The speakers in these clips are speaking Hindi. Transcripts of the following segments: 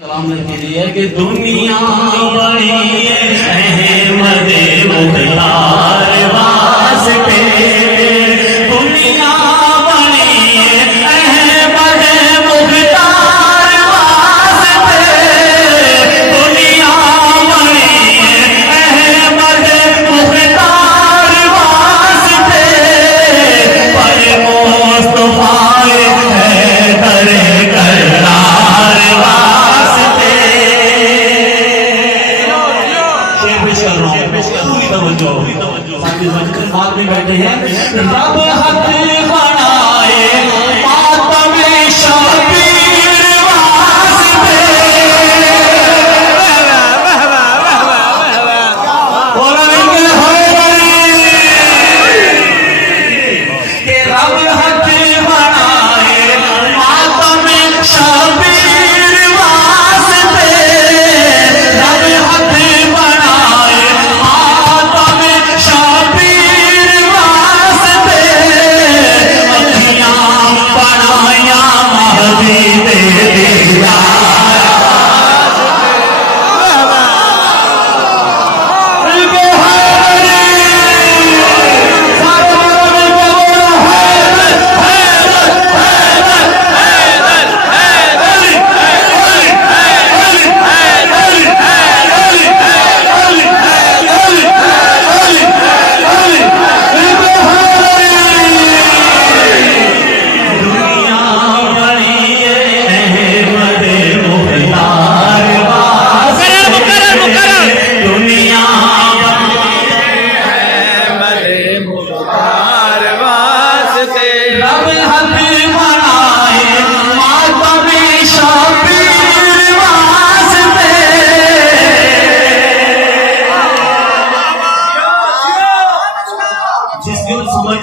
सलाम के लिए कि दुनिया बड़ी अहमद मुख्तार वास्ते, दुनिया बड़ी अहमद मुख्तार वास्ते, दुनिया बड़ी अहमद मुख्तार वास्ते, पर मुस्तफा हैदर करार वास्ते। बात में बैठे हैं रब हक बनाए मातम शबीर वास्ते, के रब हक बनाए मातम शबीर वास्ते, रब हक बनाए मातम शबीर वास्ते, अखियां बनाया महदी दे दीदार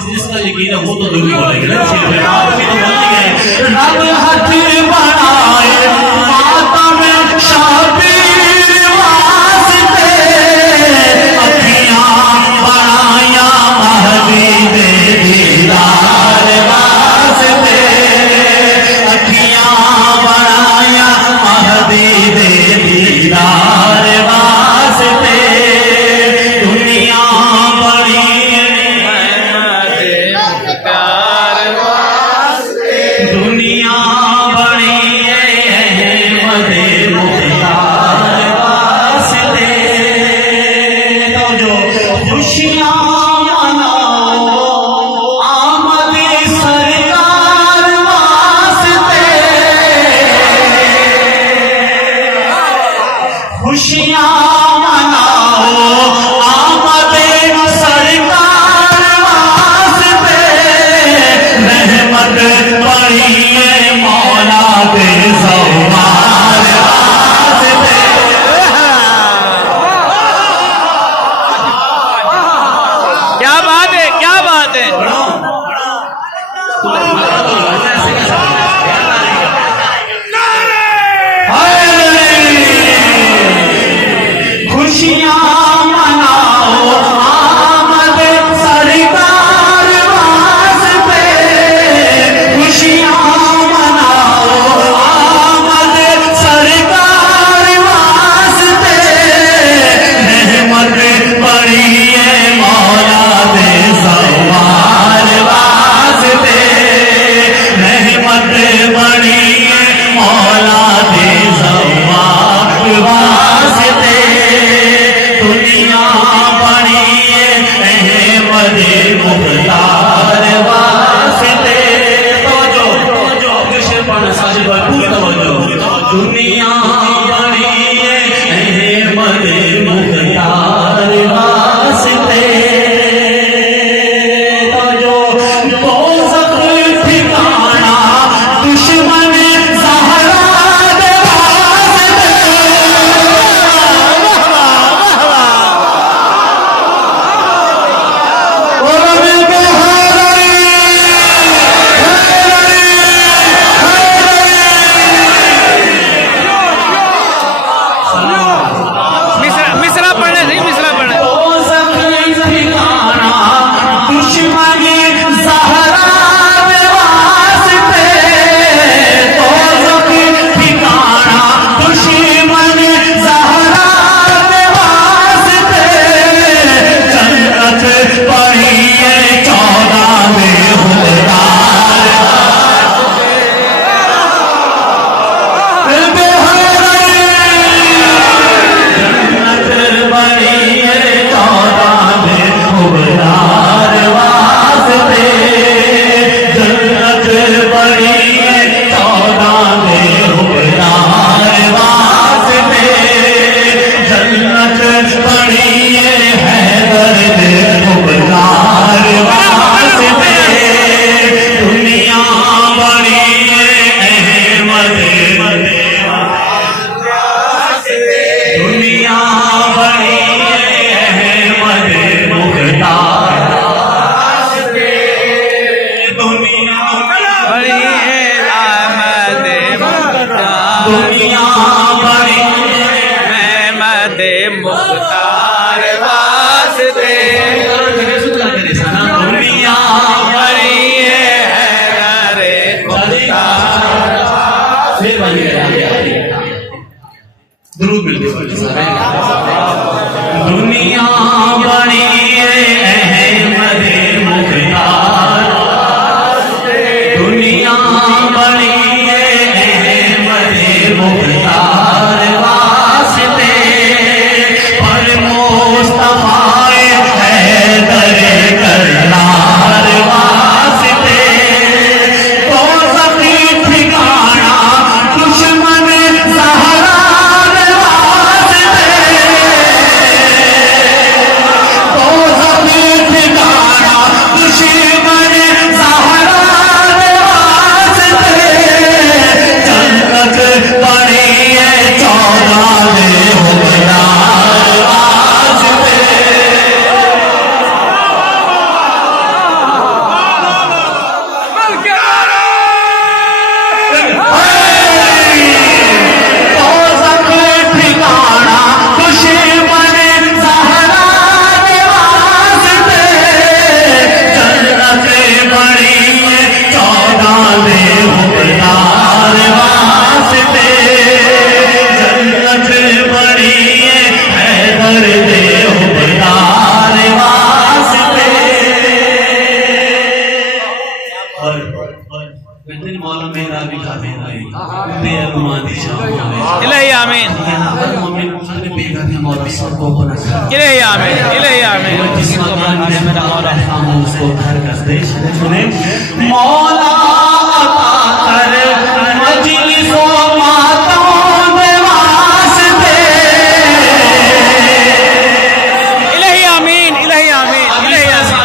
जिसका यकीन है वो तो जरूर बोलेंगे ना। रब हाथ बनाए मातम शबीर वास्ते, अखियां बनाया महदी दे दीदार वास्ते, अखियां बनाया महदी दे दीदार वास्ते, दुनिया बड़ी दुनिया बड़ी अहमद मुख्तार वास्ते, तो जो खुशियां मनाओ आमद सरकार वास्ते, खुशियां मनाओ आमद सरकार वास्ते, रहमत बड़ी मौला दे सवार वास्ते। क्या बात है, क्या बात है। खुशियां मनाओ आमद सरकार वास्ते, खुशियां मनाओ आमद सरकार वास्ते, रहमत बड़ी मौला दे सवार वास्ते, रहमत बड़ी मौला दे सवार वास्ते, दुनिया बड़ी अहमद मुख्तार वास्ते। तो कृष्ण पढ़ साजिद भाई पूरी तवज्जो, दुनिया बड़ी अहमद मुख्तार वास्ते, तो जो दोज़ख ठिकाना दुश्मन ज़हरा दे वास्ते, दुरूद मिलते दुनिया बड़ी अहमद मुख्तार, दुनिया बड़ी अहमद मुख्तार वास्ते पर मुस्तफा हैदर करनार वास्ते तो सभी ठिकाना दुश्मन ज़हरा इलाही आमीन, इलाही आमीन, इलाही आमीन। मौला कर मजलिसो मातों में वास्ते, इलाही आमीन, इलाही आमीन, इलाही आमीन।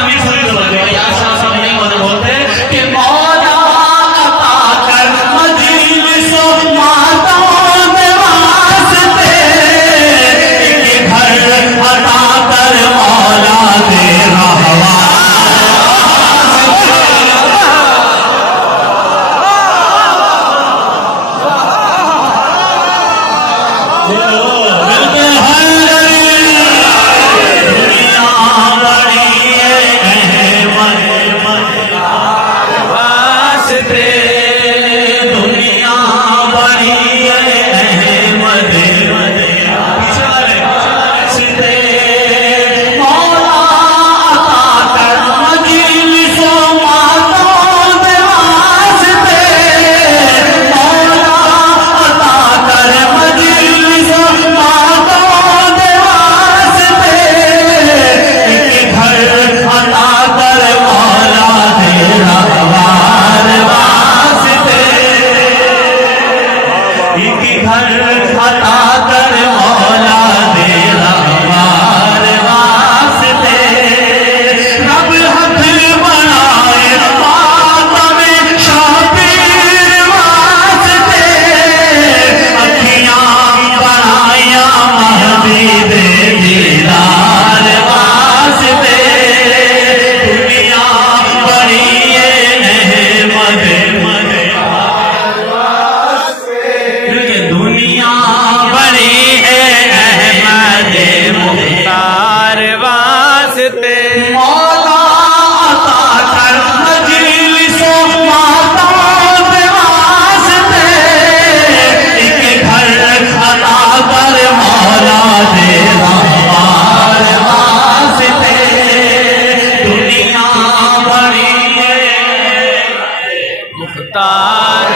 मुख्तार